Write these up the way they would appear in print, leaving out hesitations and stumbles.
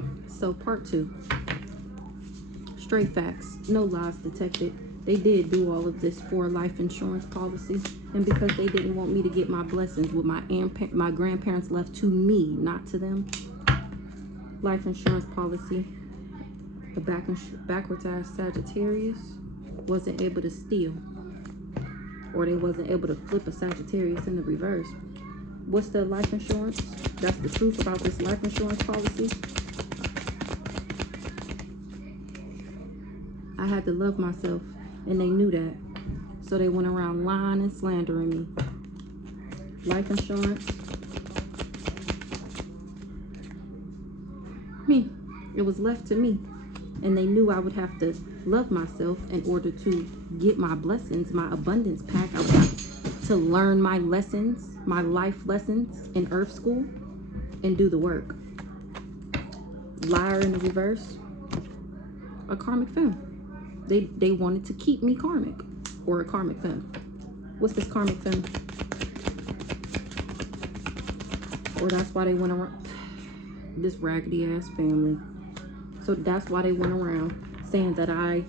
right, so part 2. Straight facts, no lies detected. They did do all of this for a life insurance policy, and because they didn't want me to get my blessings with my grandparents left to me, not to them. Life insurance policy, the backwards ass Sagittarius wasn't able to steal, or they wasn't able to flip a Sagittarius in the reverse. What's the life insurance? That's the truth about this life insurance policy. I had to love myself, and they knew that. So they went around lying and slandering me. Life insurance. Me. It was left to me. And they knew I would have to love myself in order to get my blessings, my abundance pack. I would have to learn my lessons, my life lessons in Earth School, and do the work. Liar in the reverse. A karmic film. They wanted to keep me karmic, or a karmic film. What's this karmic film? Or that's why they went around, this raggedy ass family. So that's why they went around saying that I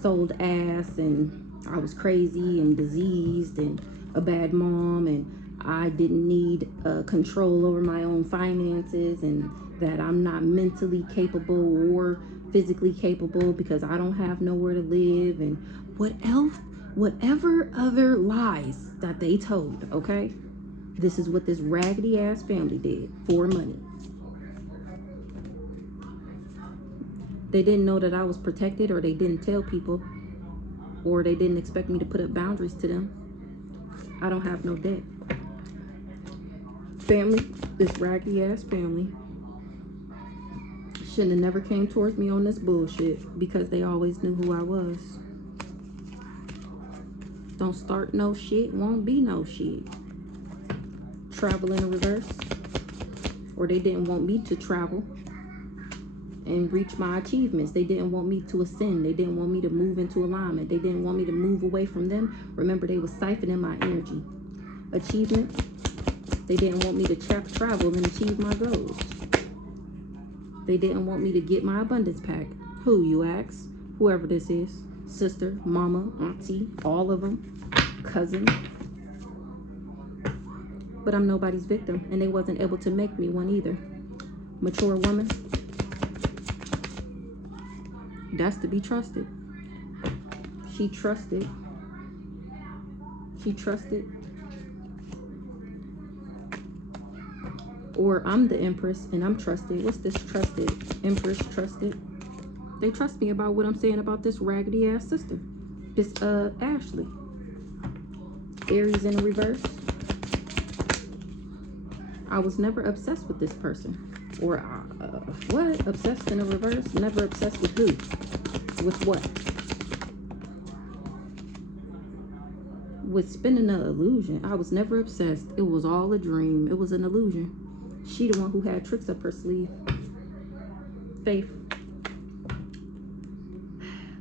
sold ass and I was crazy and diseased and a bad mom and I didn't need control over my own finances, and that I'm not mentally capable or physically capable because I don't have nowhere to live, and whatever other lies that they told. Okay, this is what this raggedy ass family did for money. They didn't know that I was protected, or they didn't tell people, or they didn't expect me to put up boundaries to them. I don't have no debt. Family, this raggedy ass family shouldn't have never came towards me on this bullshit, because they always knew who I was. Don't start no shit, won't be no shit. Travel in the reverse. Or they didn't want me to travel and reach my achievements. They didn't want me to ascend. They didn't want me to move into alignment. They didn't want me to move away from them. Remember, they were siphoning my energy. Achievement. They didn't want me to travel and achieve my goals. They didn't want me to get my abundance pack. Who, you ask? Whoever this is. Sister, mama, auntie, all of them. Cousin. But I'm nobody's victim, and they wasn't able to make me one either. Mature woman. That's to be trusted. She trusted. She trusted. Or I'm the empress and I'm trusted. What's this trusted? Empress trusted. They trust me about what I'm saying about this raggedy ass sister. This Ashley. Aries in reverse. I was never obsessed with this person. Or what? Obsessed in a reverse? Never obsessed with who? With what? With spinning an illusion. I was never obsessed. It was all a dream. It was an illusion. She the one who had tricks up her sleeve. Faith.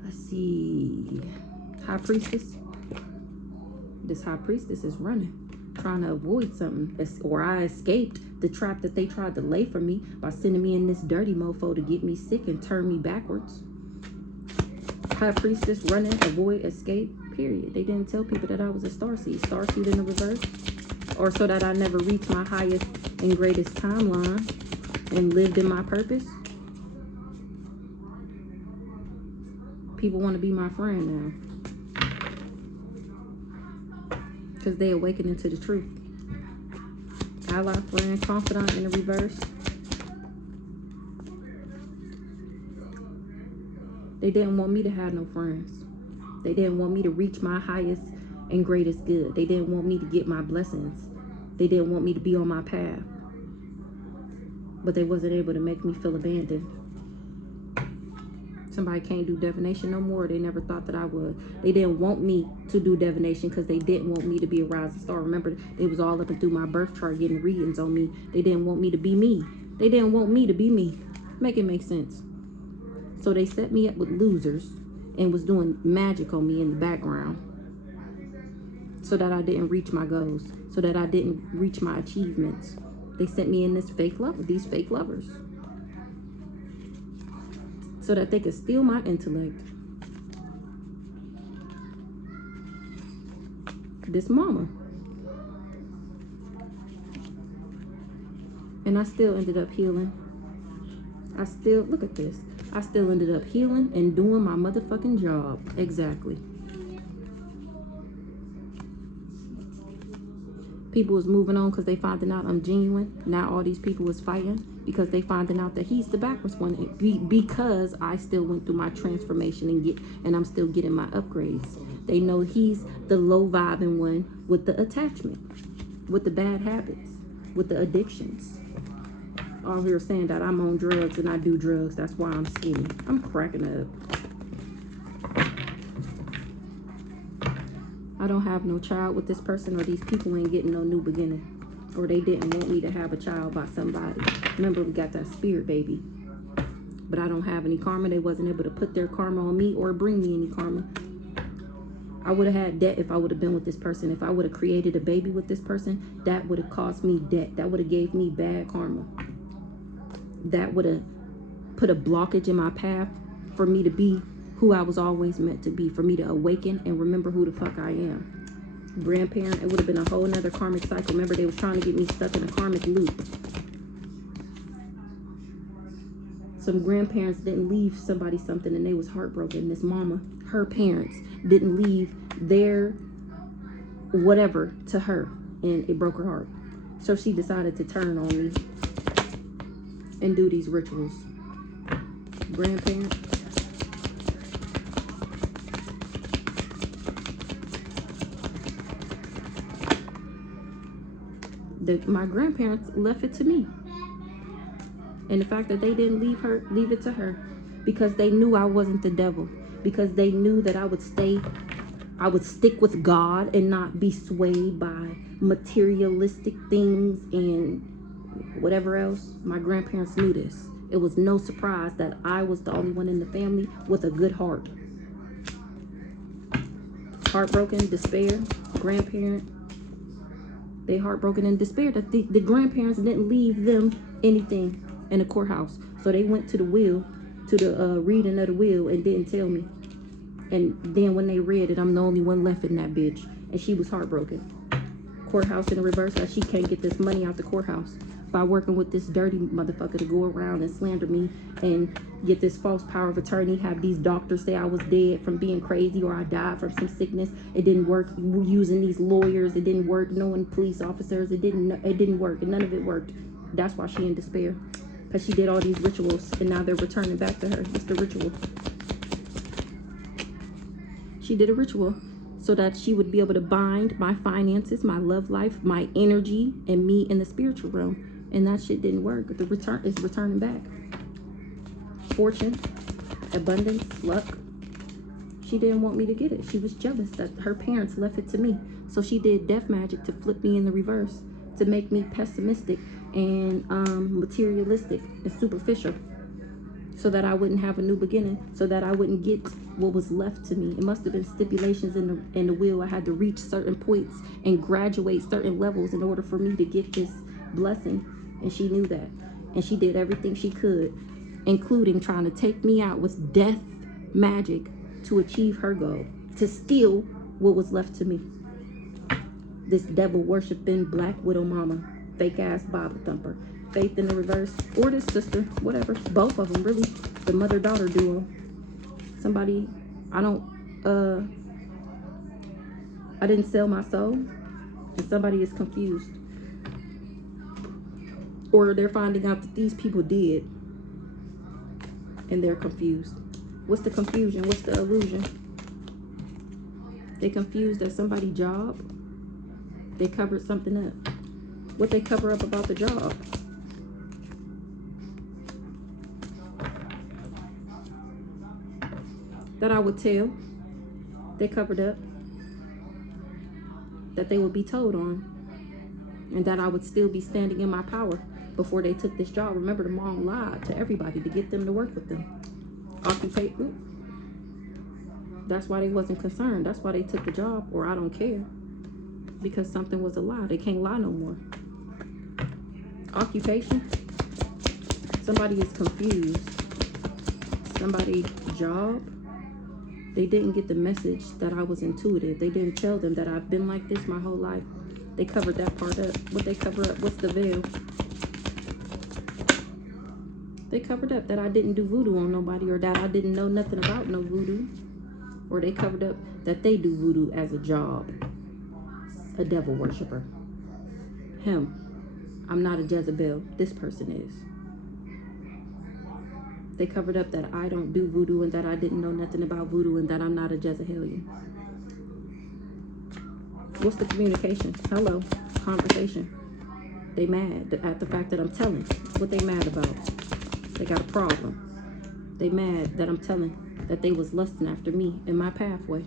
Let's see. High priestess. This high priestess is running, trying to avoid something. Or I escaped the trap that they tried to lay for me by sending me in this dirty mofo to get me sick and turn me backwards. High priestess, running, avoid, escape, period. They didn't tell people that I was a starseed. Starseed in the reverse. Or so that I never reached my highest and greatest timeline and lived in my purpose. People want to be my friend now, because they awaken into the truth. Ally, friend, confidant in the reverse. They didn't want me to have no friends. They didn't want me to reach my highest and greatest good. They didn't want me to get my blessings. They didn't want me to be on my path. But they wasn't able to make me feel abandoned. Somebody can't do divination no more. They never thought that I would. They didn't want me to do divination because they didn't want me to be a rising star. Remember, they was all up and through my birth chart getting readings on me. They didn't want me to be me. They didn't want me to be me. Make it make sense. So they set me up with losers and was doing magic on me in the background, so that I didn't reach my goals, so that I didn't reach my achievements. They sent me in this fake love, these fake lovers. so that they could steal my intellect. This mama. And I still ended up healing. Look at this. I still ended up healing and doing my motherfucking job. Exactly. People was moving on because they finding out I'm genuine. Now all these people was fighting because they finding out that he's the backwards one. Because I still went through my transformation and I'm still getting my upgrades. They know he's the low vibing one with the attachment, with the bad habits, with the addictions. All here saying that I'm on drugs and I do drugs. That's why I'm skinny. I'm cracking up. I don't have no child with this person, or these people ain't getting no new beginning, or they didn't want me to have a child by somebody. Remember, we got that spirit baby, but I don't have any karma. They wasn't able to put their karma on me or bring me any karma. I would have had debt if I would have been with this person. If I would have created a baby with this person, that would have cost me debt. That would have gave me bad karma. That would have put a blockage in my path for me to be who I was always meant to be, for me to awaken and remember who the fuck I am. Grandparent, it would have been a whole nother karmic cycle. Remember, they was trying to get me stuck in a karmic loop. Some grandparents didn't leave somebody something and they was heartbroken. This mama, her parents didn't leave their whatever to her, and it broke her heart. So she decided to turn on me and do these rituals. Grandparent. My grandparents left it to me. And the fact that they didn't leave it to her, because they knew I wasn't the devil, because they knew that I would stick with God and not be swayed by materialistic things and whatever else. My grandparents knew this. It was no surprise that I was the only one in the family with a good heart. Heartbroken, despair, grandparent. They heartbroken and despair that the grandparents didn't leave them anything in the courthouse. So they went to the will, to the reading of the will, and didn't tell me. And then when they read it, I'm the only one left in that bitch. And she was heartbroken. Courthouse in reverse, that she can't get this money out the courthouse by working with this dirty motherfucker to go around and slander me and get this false power of attorney, have these doctors say I was dead from being crazy or I died from some sickness. It didn't work. Using these lawyers, it didn't work. Knowing police officers, it didn't work, and none of it worked. That's why she in despair, because she did all these rituals and now they're returning back to her. It's the ritual. She did a ritual so that she would be able to bind my finances, my love life, my energy, and me in the spiritual realm. And that shit didn't work. The return is returning back. Fortune, abundance, luck. She didn't want me to get it. She was jealous that her parents left it to me. So she did death magic to flip me in the reverse, to make me pessimistic and materialistic and superficial, so that I wouldn't have a new beginning, so that I wouldn't get what was left to me. It must have been stipulations in the will. I had to reach certain points and graduate certain levels in order for me to get this blessing. And she knew that. And she did everything she could, including trying to take me out with death magic to achieve her goal, to steal what was left to me. This devil worshiping black widow mama, fake ass Bible thumper, faith in the reverse, or this sister, whatever, both of them really, the mother-daughter duo. Somebody, I didn't sell my soul, and somebody is confused, or they're finding out that these people did, and they're confused. What's the confusion? What's the illusion? They confused that somebody's job, they covered something up. What they cover up about the job? That I would tell. They covered up. That they would be told on. And that I would still be standing in my power before they took this job. Remember, the mom lied to everybody to get them to work with them. Occupation. That's why they wasn't concerned. That's why they took the job, or I don't care. Because something was a lie. They can't lie no more. Occupation. Somebody is confused. somebody's job. They didn't get the message that I was intuitive. They didn't tell them that I've been like this my whole life. They covered that part up. What they cover up? What's the veil? They covered up that I didn't do voodoo on nobody, or that I didn't know nothing about no voodoo. Or they covered up that they do voodoo as a job. A devil worshiper. Him. I'm not a Jezebel. This person is. They covered up that I don't do voodoo and that I didn't know nothing about voodoo and that I'm not a Jezebelian. What's the communication? Hello. Conversation. They mad at the fact that I'm telling. What they mad about? They got a problem. They mad that I'm telling that they was lusting after me in my pathway.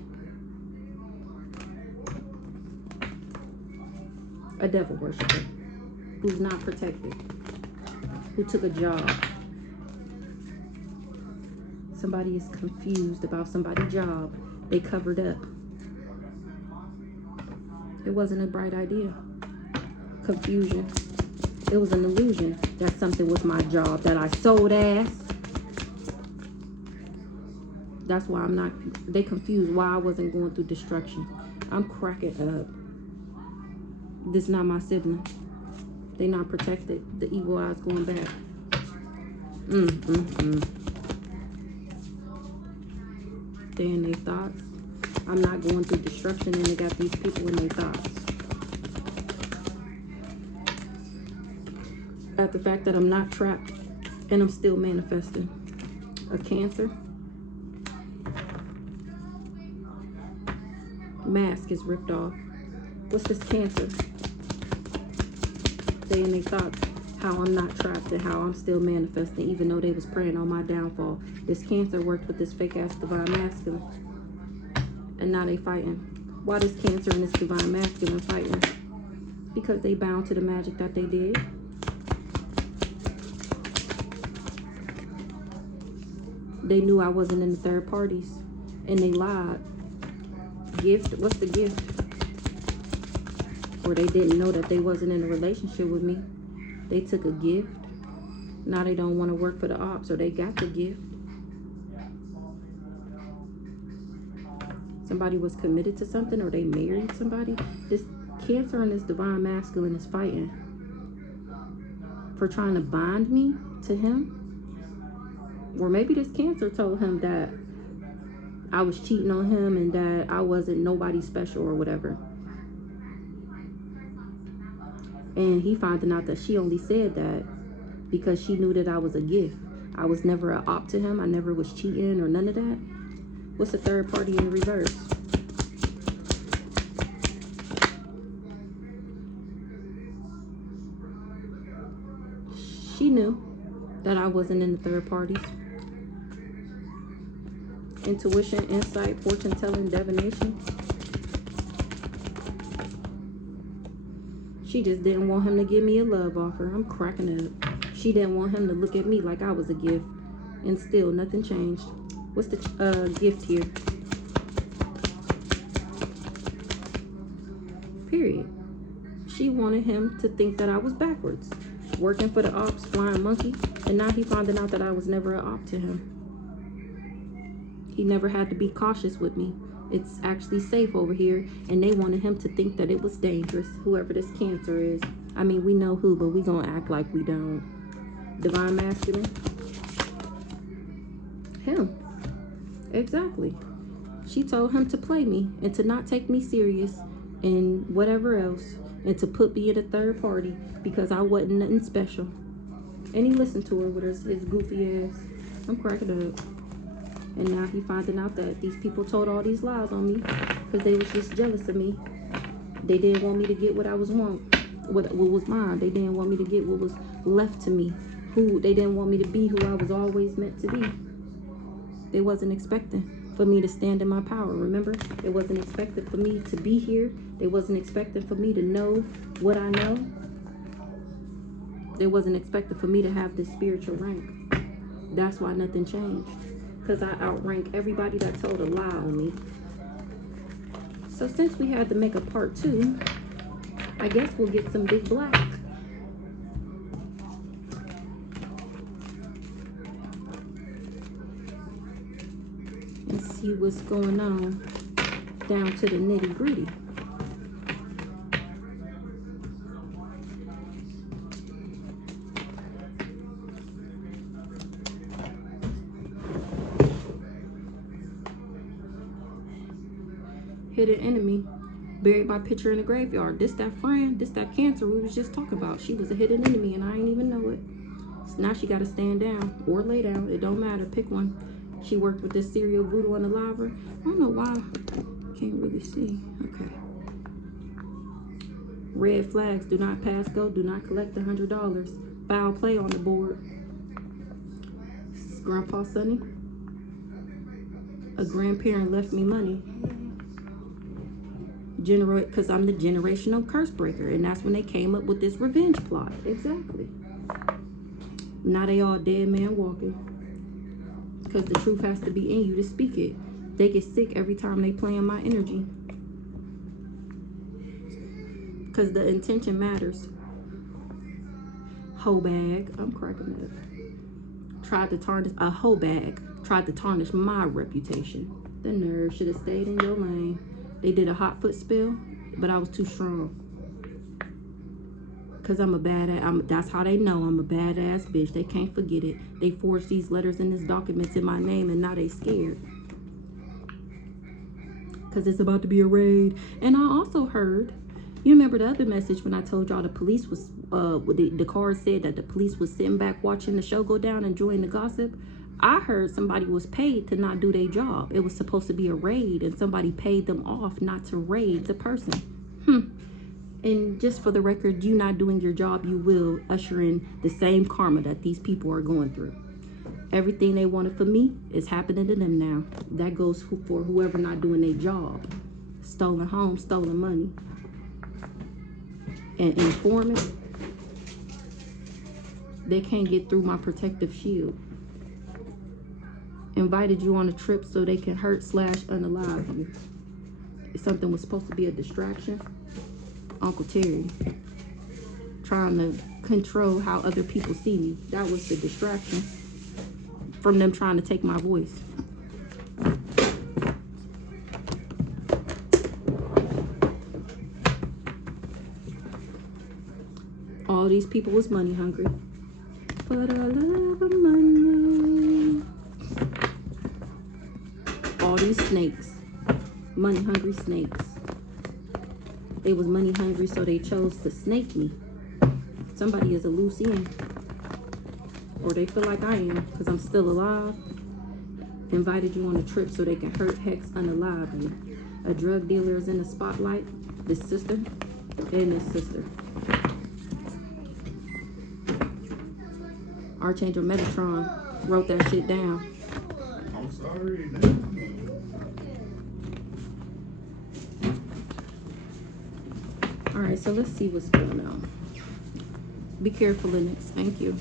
A devil worshiper who's not protected, who took a job. Somebody is confused about somebody's job. They covered up. It wasn't a bright idea. Confusion. It was an illusion that something was my job, that I sold ass. That's why I'm not, they confused why I wasn't going through destruction. I'm cracking up. This is not my sibling. They not protected. The evil eye's going back. They in their thoughts. I'm not going through destruction, and they got these people in their thoughts. At the fact that I'm not trapped and I'm still manifesting. A Cancer. Mask is ripped off. What's this Cancer? They in their thoughts. How I'm not trapped and how I'm still manifesting, even though they was praying on my downfall. This Cancer worked with this fake ass divine masculine, and now they fighting. Why this Cancer and this divine masculine fighting? Because they bound to the magic that they did. They knew I wasn't in the third parties, and they lied. Gift? What's the gift? Or they didn't know that they wasn't in a relationship with me. They took a gift. Now they don't want to work for the ops, or they got the gift. Somebody was committed to something, or they married somebody. This Cancer and this divine masculine is fighting for trying to bind me to him. Or maybe this Cancer told him that I was cheating on him and that I wasn't nobody special or whatever. And he finding out that she only said that because she knew that I was a gift. I was never an op to him. I never was cheating or none of that. What's the third party in reverse? She knew that I wasn't in the third parties. Intuition, insight, fortune telling, divination. She just didn't want him to give me a love offer. I'm cracking up. She didn't want him to look at me like I was a gift. And still, nothing changed. What's the gift here? Period. She wanted him to think that I was backwards. Working for the ops, flying monkey. And now he finding out that I was never an op to him. He never had to be cautious with me. It's actually safe over here, and they wanted him to think that it was dangerous, whoever this Cancer is. I mean, we know who, but we gonna act like we don't. Divine masculine. Him. Exactly. She told him to play me and to not take me serious and whatever else, and to put me in a third party because I wasn't nothing special. And he listened to her with his goofy ass. I'm cracking up. And now he finding out that these people told all these lies on me because they was just jealous of me. They didn't want me to get what I was what was mine. They didn't want me to get what was left to me. They didn't want me to be who I was always meant to be. They wasn't expecting for me to stand in my power. Remember, it wasn't expected for me to be here. They wasn't expecting for me to know what I know. They wasn't expected for me to have this spiritual rank. That's why nothing changed. Because I outrank everybody that told a lie on me. So since we had to make a part 2, I guess we'll get some big black. see what's going on down to the nitty gritty. Hidden enemy buried by picture in the graveyard. This that friend, this that cancer we was just talking about. She was a hidden enemy and I ain't even know it. So now she got to stand down or lay down. It don't matter. Pick one. She worked with this serial voodoo on the liver. I don't know why. Can't really see. Okay. Red flags. Do not pass go. Do not collect the $100. Foul play on the board. Grandpa Sonny. A grandparent left me money. Because I'm the generational curse breaker, and that's when they came up with this revenge plot. Exactly. Now they all dead man walking, because the truth has to be in you to speak it. They get sick every time they play in my energy, because the intention matters. Hoe bag. I'm cracking up. Tried to tarnish a hoe bag. Tried to tarnish my reputation. The nerve. Should have stayed in your lane. They did a hot foot spill, but I was too strong. Because I'm a badass. That's how they know I'm a badass bitch. They can't forget it. They forged these letters and these documents in my name, and now they scared. Because it's about to be a raid. And I also heard, you remember the other message when I told y'all the police was, the card said that the police was sitting back watching the show go down, enjoying the gossip? I heard somebody was paid to not do their job. It was supposed to be a raid, and somebody paid them off not to raid the person. And just for the record, you not doing your job, you will usher in the same karma that these people are going through. Everything they wanted for me is happening to them now. That goes for whoever not doing their job. Stolen home, stolen money. And informant, they can't get through my protective shield. Invited you on a trip so they can hurt / unalive you. Something was supposed to be a distraction. Uncle Terry trying to control how other people see me. That was the distraction from them trying to take my voice. All these people was money hungry. But I love money. All these snakes, money hungry snakes. They was money hungry, so they chose to snake me. Somebody is a loose end, or they feel like I am, because I'm still alive. Invited you on a trip so they can hurt, hex, unalive you. A drug dealer is in the spotlight. This sister and this sister. Archangel Metatron wrote that shit down. I'm sorry. All right, so let's see what's going on. Be careful, Linux. Thank you.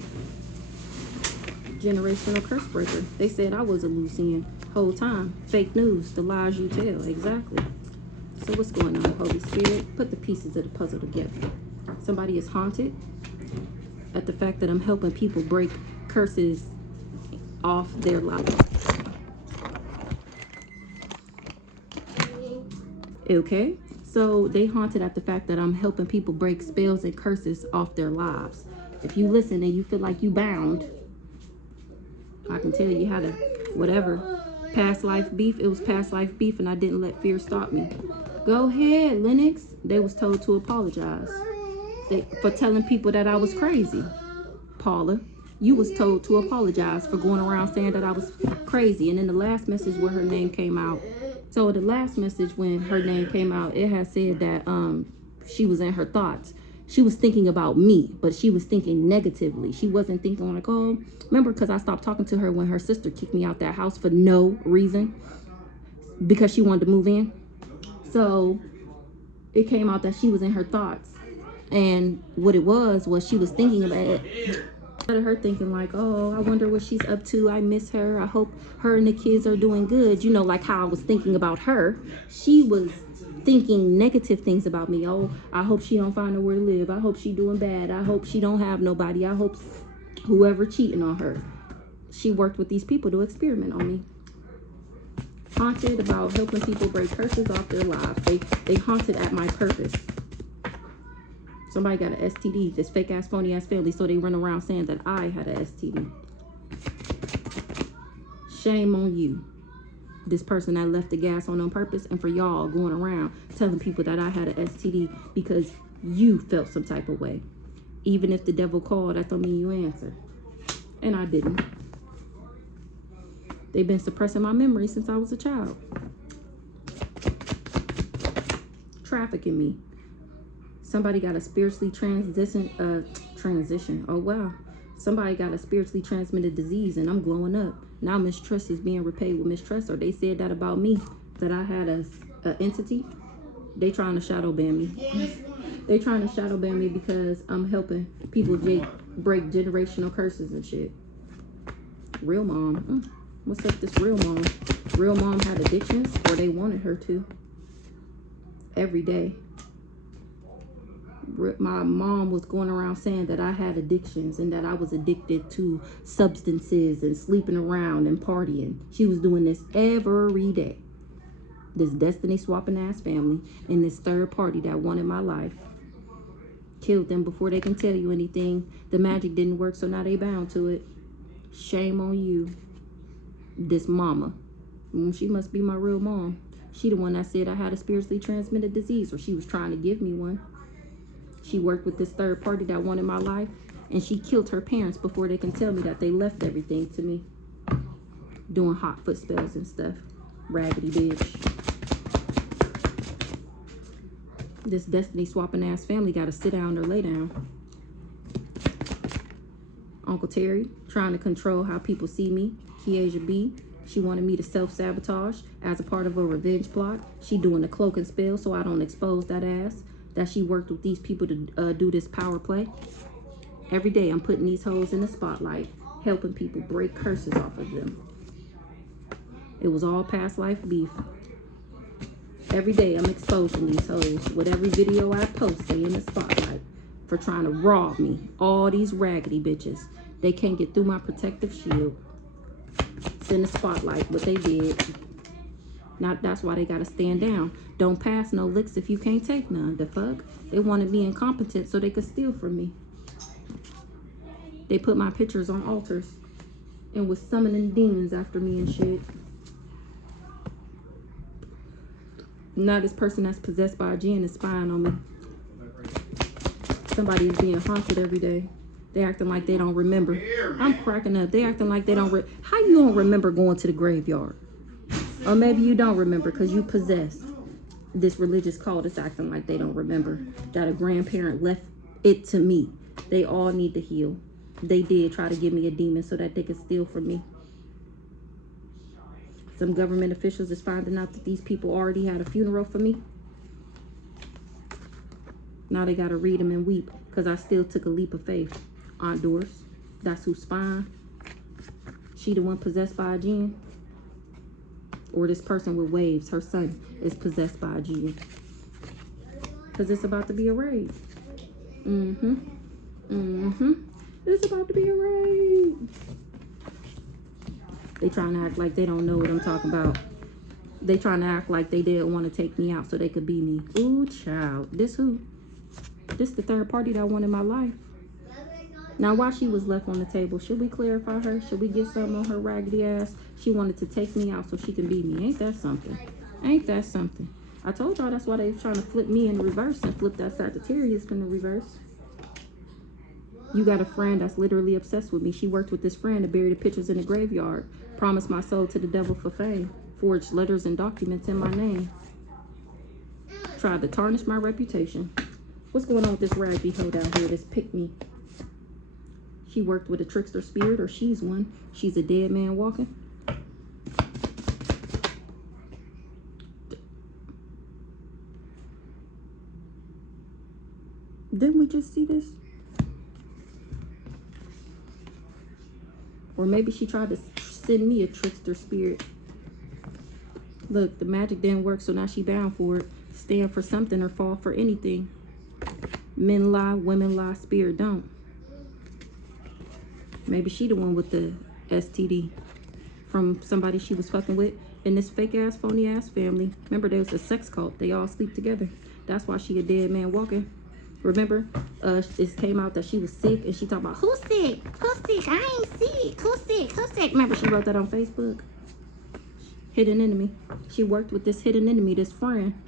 Generational curse breaker. They said I was a loose end whole time. Fake news. The lies you tell. Exactly. So what's going on, Holy Spirit? Put the pieces of the puzzle together. Somebody is haunted at the fact that I'm helping people break curses off their life. Okay, so they haunted at the fact that I'm helping people break spells and curses off their lives. If you listen and you feel like you bound, I can tell you how to, whatever, past life beef, it was past life beef, and I didn't let fear stop me. Go ahead, Lennox. They was told to apologize for telling people that I was crazy. Paula, you was told to apologize for going around saying that I was crazy. And in the last message where her name came out, so the last message when her name came out, it had said that she was in her thoughts. She was thinking about me, but she was thinking negatively. She wasn't thinking like, oh, remember, because I stopped talking to her when her sister kicked me out that house for no reason, because she wanted to move in. So it came out that she was in her thoughts. And what it was she was thinking about it. Instead of her thinking like, oh, I wonder what she's up to. I miss her. I hope her and the kids are doing good. You know, like how I was thinking about her. She was thinking negative things about me. Oh, I hope she don't find nowhere to live. I hope she doing bad. I hope she don't have nobody. I hope whoever cheating on her. She worked with these people to experiment on me. haunted about helping people break curses off their lives. They haunted at my purpose. Somebody got an STD, this fake ass, phony ass family, so they run around saying that I had an STD. Shame on you, this person that left the gas on purpose, and for y'all going around telling people that I had an STD because you felt some type of way. Even if the devil called, that don't mean you answer. And I didn't. They've been suppressing my memory since I was a child. Trafficking me. Somebody got a spiritually transition. Oh wow. Somebody got a spiritually transmitted disease and I'm glowing up. Now mistrust is being repaid with mistrust. Or they said that about me, that I had a entity. They trying to shadow ban me. They trying to shadow ban me because I'm helping people break generational curses and shit. Real mom. What's up, this real mom? Real mom had addictions, or they wanted her to. Every day. My mom was going around saying that I had addictions and that I was addicted to substances and sleeping around and partying. She was doing this every day. This destiny swapping ass family and this third party that wanted my life. Killed them before they can tell you anything. The magic didn't work, so now they bound to it. Shame on you, this mama. She must be my real mom. She the one that said I had a spiritually transmitted disease, or she was trying to give me one. She worked with this third party that wanted my life, and she killed her parents before they can tell me that they left everything to me. Doing hot foot spells and stuff. Raggedy bitch. This destiny swapping ass family got to sit down or lay down. Uncle Terry trying to control how people see me. Kiesha B, she wanted me to self-sabotage as a part of a revenge plot. She doing the cloak and spell so I don't expose that ass. That she worked with these people to do this power play. Every day I'm putting these hoes in the spotlight, helping people break curses off of them. It was all past life beef. Every day I'm exposing these hoes. With every video I post, they in the spotlight for trying to rob me. All these raggedy bitches. They can't get through my protective shield. It's in the spotlight what they did. Now that's why they gotta stand down. Don't pass no licks if you can't take none. The fuck? They wanted me incompetent so they could steal from me. They put my pictures on altars and was summoning demons after me and shit. Now this person that's possessed by a jinn is spying on me. Somebody is being haunted every day. They acting like they don't remember. I'm cracking up. They acting like they don't. How you don't remember going to the graveyard? Or maybe you don't remember because you possessed. This religious cult is acting like they don't remember that a grandparent left it to me. They all need to heal. They did try to give me a demon so that they could steal from me. Some government officials is finding out that these people already had a funeral for me. Now they got to read them and weep because I still took a leap of faith. Aunt Doris, that's who's spying. She the one possessed by a jinn. Or this person with waves, her son, is possessed by a jinn. Because it's about to be a raid. It's about to be a raid. They trying to act like they don't know what I'm talking about. They trying to act like they didn't want to take me out so they could be me. Ooh, child. This who? This the third party that wanted my life. Now, why she was left on the table, should we clarify her? Should we get something on her raggedy ass? She wanted to take me out so she can beat me. Ain't that something? Ain't that something? I told y'all that's why they was trying to flip me in reverse and flip that Sagittarius in the reverse. You got a friend that's literally obsessed with me. She worked with this friend to bury the pictures in the graveyard. Promised my soul to the devil for fame. Forged letters and documents in my name. Tried to tarnish my reputation. What's going on with this raggedy hoe down here? This pick me. She worked with a trickster spirit, or she's one. She's a dead man walking. Didn't we just see this? Or maybe she tried to send me a trickster spirit. Look, the magic didn't work, so now she bound for it. Stand for something or fall for anything. Men lie, women lie, spirit don't. Maybe she the one with the STD from somebody she was fucking with. in this fake ass, phony ass family. Remember, there was a sex cult. They all sleep together. That's why she a dead man walking. Remember, it came out that she was sick, and she talked about, who's sick? Who's sick? I ain't sick. Who's sick? Who's sick? Remember, she wrote that on Facebook. Hidden enemy. She worked with this hidden enemy, this friend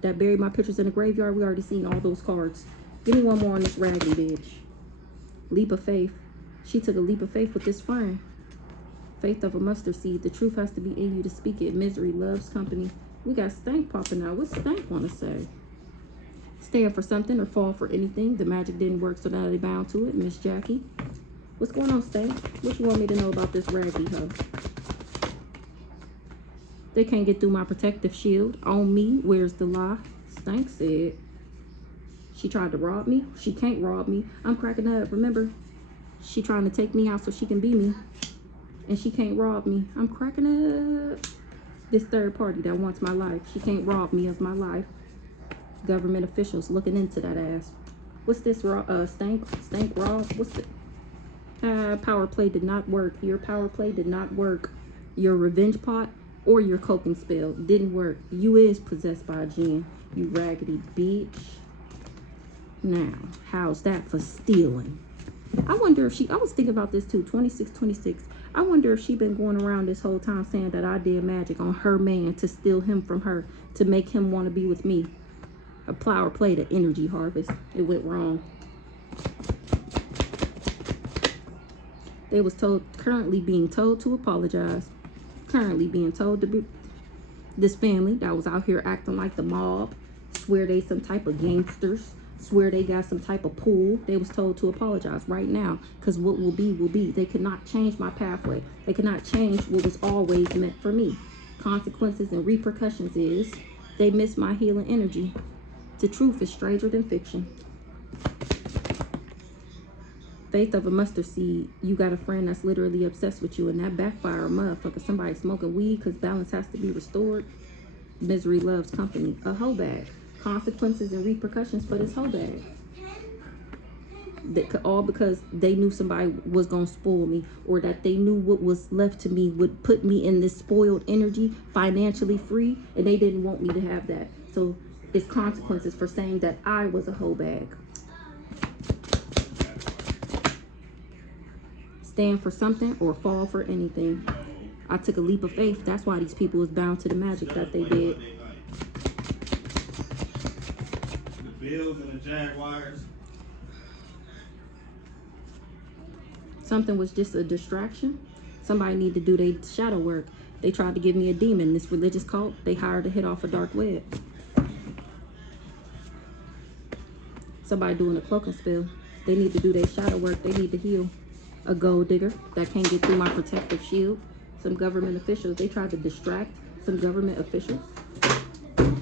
that buried my pictures in the graveyard. We already seen all those cards. Give me one more on this raggedy bitch. Leap of faith. She took a leap of faith with this friend. Faith of a mustard seed. The truth has to be in you to speak it. Misery loves company. We got Stank popping out. What's Stank want to say? Stand for something or fall for anything. The magic didn't work, so now they bound to it. Miss Jackie. What's going on, Stank? What you want me to know about this raggedy hoe? They can't get through my protective shield. On me, where's the lie? Stank said. She tried to rob me. She can't rob me. I'm cracking up. Remember, she trying to take me out so she can be me. And she can't rob me. I'm cracking up. This third party that wants my life. She can't rob me of my life. Government officials looking into that ass. What's this, Stank Rob? What's it? Power play did not work. Your power play did not work. Your revenge pot or your coping spell didn't work. You is possessed by a jinn. You raggedy bitch. Now, how's that for stealing? I wonder if I was thinking about this too, 26. I wonder if she been going around this whole time saying that I did magic on her man to steal him from her, to make him want to be with me. A power play to energy harvest. It went wrong. They was currently being told to apologize. Currently being told to be this family that was out here acting like the mob, swear they some type of gangsters, swear they got some type of pull. They was told to apologize right now, because what will be will be. They could not change my pathway. They could not change what was always meant for me. Consequences and repercussions is they miss my healing energy. The truth is stranger than fiction. Faith of a mustard seed. You got a friend that's literally obsessed with you, and that backfire a motherfucker. Somebody smoking weed because balance has to be restored. Misery loves company. A hoe bag. Consequences and repercussions for this hoe bag. All because they knew somebody was going to spoil me, or that they knew what was left to me would put me in this spoiled energy, financially free, and they didn't want me to have that. So it's consequences for saying that I was a hoe bag. Stand for something or fall for anything. I took a leap of faith. That's why these people was bound to the magic that they did. The Bills and the Jaguars. Something was just a distraction. Somebody need to do their shadow work. They tried to give me a demon, this religious cult. They hired to hit off a dark web. Somebody doing a cloaking spell. They need to do their shadow work. They need to heal. A gold digger that can't get through my protective shield. Some government officials, they tried to distract some government officials,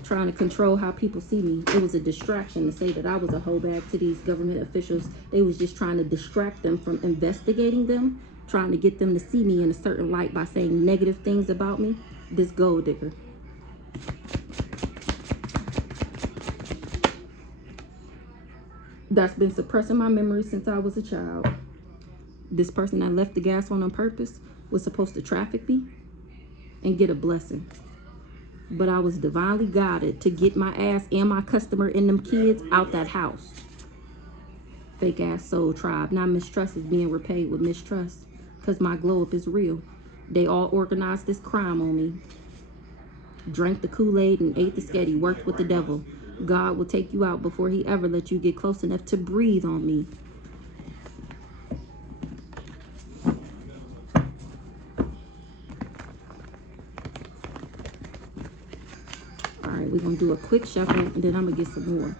trying to control how people see me. It was a distraction to say that I was a hoe bag to these government officials. They was just trying to distract them from investigating them, trying to get them to see me in a certain light by saying negative things about me. This gold digger. That's been suppressing my memory since I was a child. This person that left the gas on purpose was supposed to traffic me and get a blessing. But I was divinely guided to get my ass and my customer and them kids out that house. Fake ass soul tribe. Now mistrust is being repaid with mistrust, because my glow up is real. They all organized this crime on me. Drank the Kool-Aid and ate the sketty. Worked with the devil. God will take you out before he ever let you get close enough to breathe on me. We're going to do a quick shuffle, and then I'm going to get some more.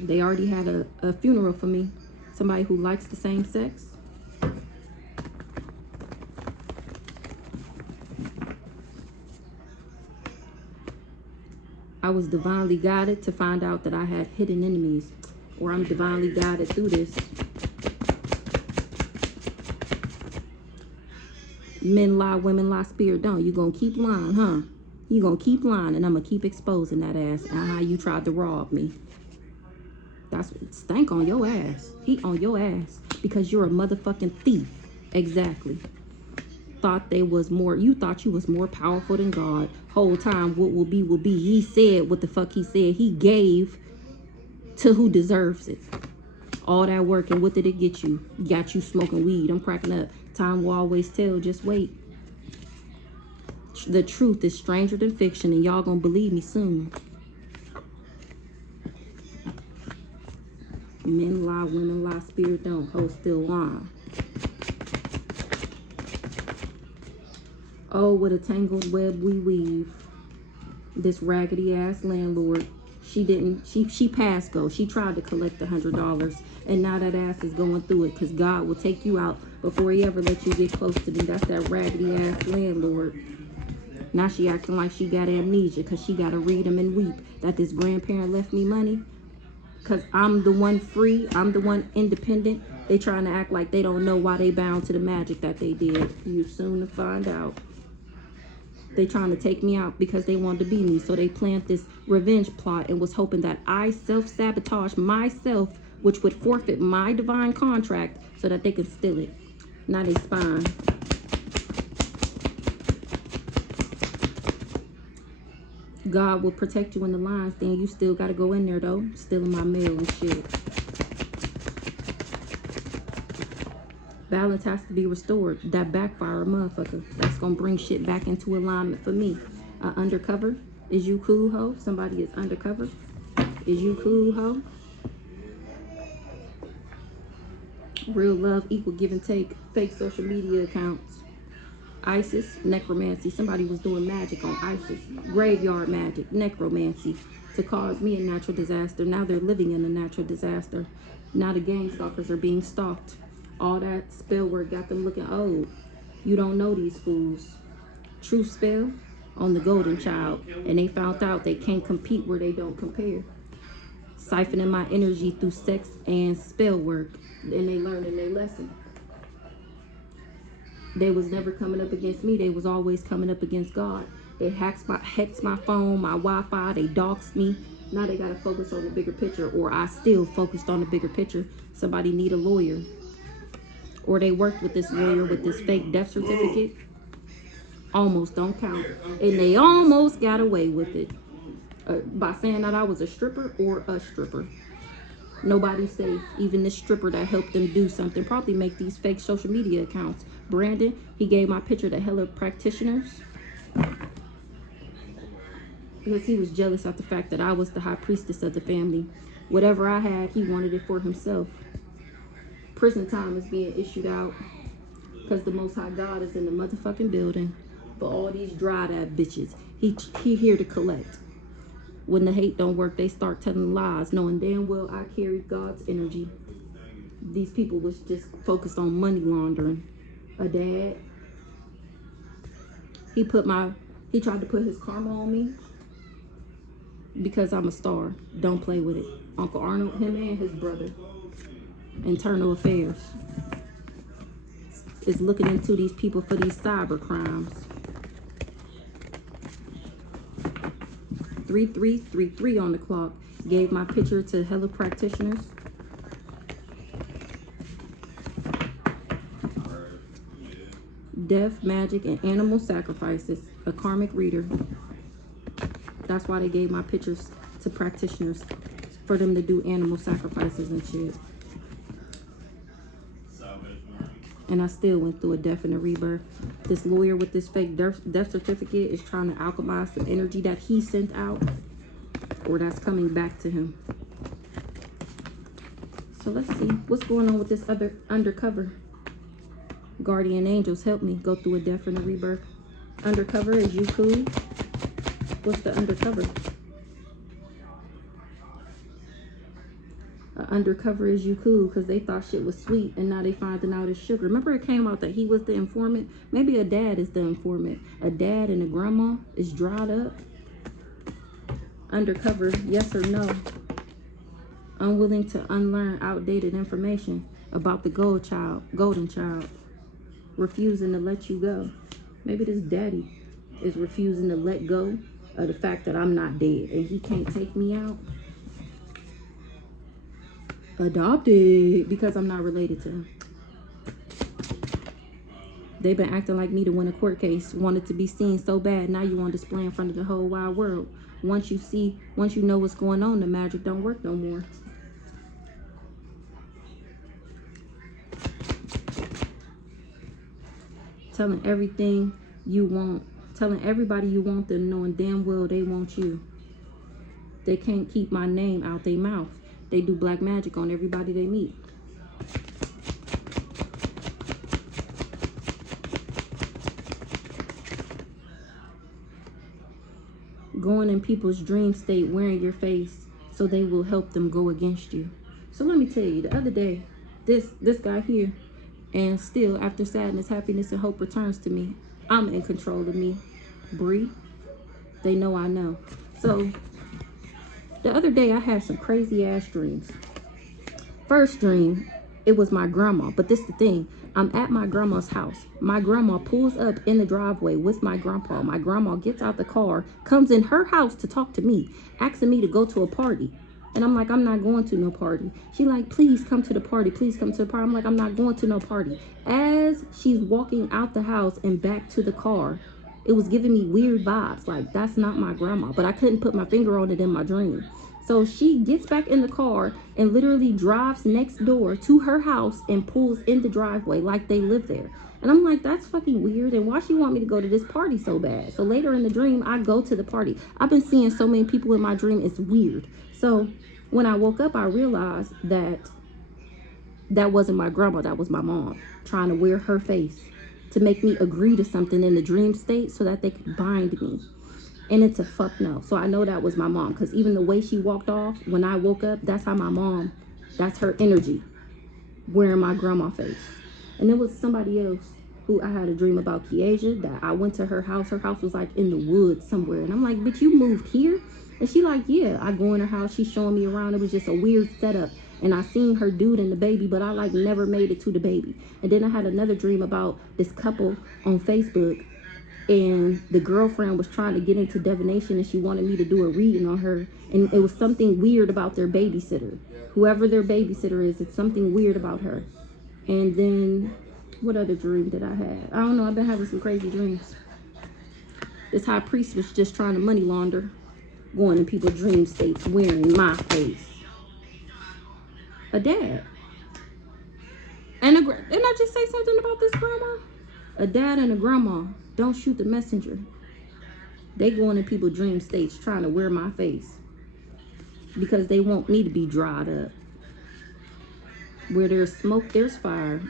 They already had a funeral for me. Somebody who likes the same sex. I was divinely guided to find out that I had hidden enemies, or I'm divinely guided through this. Men lie, women lie, spirit don't. You going to keep lying, huh? You gonna keep lying, and I'm gonna keep exposing that ass and how you tried to rob me. That's what Stank on your ass. He on your ass because you're a motherfucking thief. Exactly. thought they was more, you thought you was more powerful than God. Whole time, what will be, will be. He said what the fuck he said. He gave to who deserves it. All that work, and what did it get you? Got you smoking weed. I'm cracking up. Time will always tell. Just wait. The truth is stranger than fiction, and y'all gonna believe me soon. Men lie, women lie, spirit don't, hold still lie. Oh, what a tangled web we weave. This raggedy ass landlord. She passed go. She tried to collect $100, and now that ass is going through it, because God will take you out before he ever let you get close to me. That's that raggedy ass landlord. Now she acting like she got amnesia because she got to read them and weep that this grandparent left me money. Because I'm the one free. I'm the one independent. They trying to act like they don't know why they bound to the magic that they did. You soon to find out. They trying to take me out because they wanted to be me. So they planned this revenge plot and was hoping that I self-sabotage myself, which would forfeit my divine contract so that they could steal it. Now they spying. God will protect you in the lines, then you still got to go in there, though. Stealing my mail and shit. Balance has to be restored. That backfire, motherfucker. That's going to bring shit back into alignment for me. Undercover. Is you cool, ho? Somebody is undercover. Is you cool, ho? Real love, equal give and take. Fake social media accounts. ISIS, necromancy. Somebody was doing magic on ISIS. Graveyard magic, necromancy, to cause me a natural disaster. Now they're living in a natural disaster. Now the gang stalkers are being stalked. All that spell work got them looking old. You don't know these fools. True spell on the golden child. And they found out they can't compete where they don't compare. Siphoning my energy through sex and spell work. And they learning their lesson. They was never coming up against me. They was always coming up against God. They hex my phone, my Wi-Fi. They doxed me. Now they got to focus on the bigger picture. Or I still focused on the bigger picture. Somebody need a lawyer. Or they worked with this lawyer with this fake death certificate. Almost don't count. And they almost got away with it. By saying that I was a stripper or a stripper. Nobody's safe. Even this stripper that helped them do something. Probably make these fake social media accounts. Brandon, he gave my picture to hella practitioners. Because he was jealous of the fact that I was the high priestess of the family. Whatever I had, he wanted it for himself. Prison time is being issued out. Because the Most High God is in the motherfucking building. For all these dried up bitches. He here to collect. When the hate don't work, they start telling lies, knowing damn well I carry God's energy. These people was just focused on money laundering. A dad, he tried to put his karma on me because I'm a star. Don't play with it. Uncle Arnold, him and his brother, Internal Affairs, is looking into these people for these cyber crimes. 3333 on the clock. Gave my picture to hella practitioners. Death, magic, and animal sacrifices. A karmic reader. That's why they gave my pictures to practitioners. For them to do animal sacrifices and shit. And I still went through a death and a rebirth. This lawyer with this fake death certificate is trying to alchemize some energy that he sent out. Or that's coming back to him. So let's see. What's going on with this other undercover? Guardian angels, help me go through a death and a rebirth. Undercover, is you cool? What's the undercover? Undercover, is you cool? Because they thought shit was sweet and now they finding out it's sugar. Remember it came out that he was the informant? Maybe a dad is the informant. A dad and a grandma is dried up. Undercover, yes or no? Unwilling to unlearn outdated information about the golden child. Refusing to let you go. Maybe this daddy is refusing to let go of the fact that I'm not dead and he can't take me out. Adopted because I'm not related to him. They've been acting like me to win a court case, wanted to be seen so bad. Now you on display in front of the whole wide world. Once you know what's going on, the magic don't work no more. Telling everything you want, telling everybody you want them, knowing damn well they want you. They can't keep my name out their mouth. They do black magic on everybody they meet. Going in people's dream state, wearing your face so they will help them go against you. So let me tell you, the other day, this guy here, and still after sadness, happiness, and hope returns to me, I'm in control of me. Bree, they know I know. So the other day I had some crazy ass dreams. First dream, it was my grandma, but this the thing. I'm at my grandma's house. My grandma pulls up in the driveway with my grandpa. My grandma gets out the car, comes in her house to talk to me, asking me to go to a party. And I'm like, I'm not going to no party. She like, please come to the party. Please come to the party. I'm like, I'm not going to no party. As she's walking out the house and back to the car, it was giving me weird vibes. Like, that's not my grandma. But I couldn't put my finger on it in my dream. So she gets back in the car and literally drives next door to her house and pulls in the driveway like they live there. And I'm like, that's fucking weird. And why she want me to go to this party so bad? So later in the dream, I go to the party. I've been seeing so many people in my dream. It's weird. So when I woke up, I realized that that wasn't my grandma. That was my mom trying to wear her face to make me agree to something in the dream state so that they could bind me. And it's a fuck no. So I know that was my mom, because even the way she walked off when I woke up, that's how my mom, that's her energy, wearing my grandma face. And it was somebody else who I had a dream about, Kiesia, that I went to her house. Her house was like in the woods somewhere. And I'm like, bitch, you moved here? And she like, yeah. I go in her house. She's showing me around. It was just a weird setup. And I seen her dude and the baby, but I like never made it to the baby. And then I had another dream about this couple on Facebook. And the girlfriend was trying to get into divination, and she wanted me to do a reading on her. And it was something weird about their babysitter. Whoever their babysitter is, it's something weird about her. And then, what other dream did I have? I don't know. I've been having some crazy dreams. This high priest was just trying to money launder, going in people's dream states, wearing my face. A dad. And I just say something about this grandma? A dad and a grandma. Don't shoot the messenger. They going in people's dream states trying to wear my face because they want me to be dried up. Where there's smoke, there's fire.